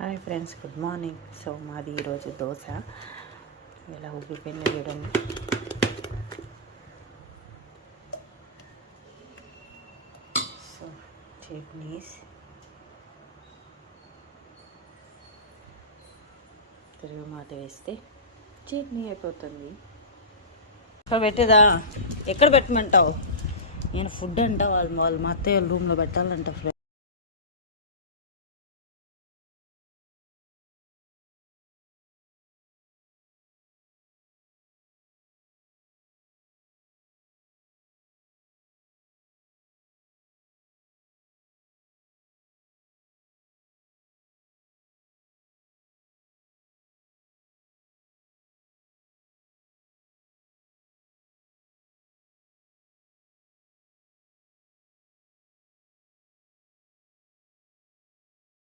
Hi friends, good morning. So మాది ఈరోజు దోశ. ఇలా ఉబ్బిపోయింది చూడండి. సో చట్నీస్, తిరుగు మాత వేస్తే చట్నీ అయిపోతుంది. పెట్టేదా? ఎక్కడ పెట్టమంటావు? నేను ఫుడ్ అంట వాళ్ళ మా అత్తయ్య రూమ్లో పెట్టాలంట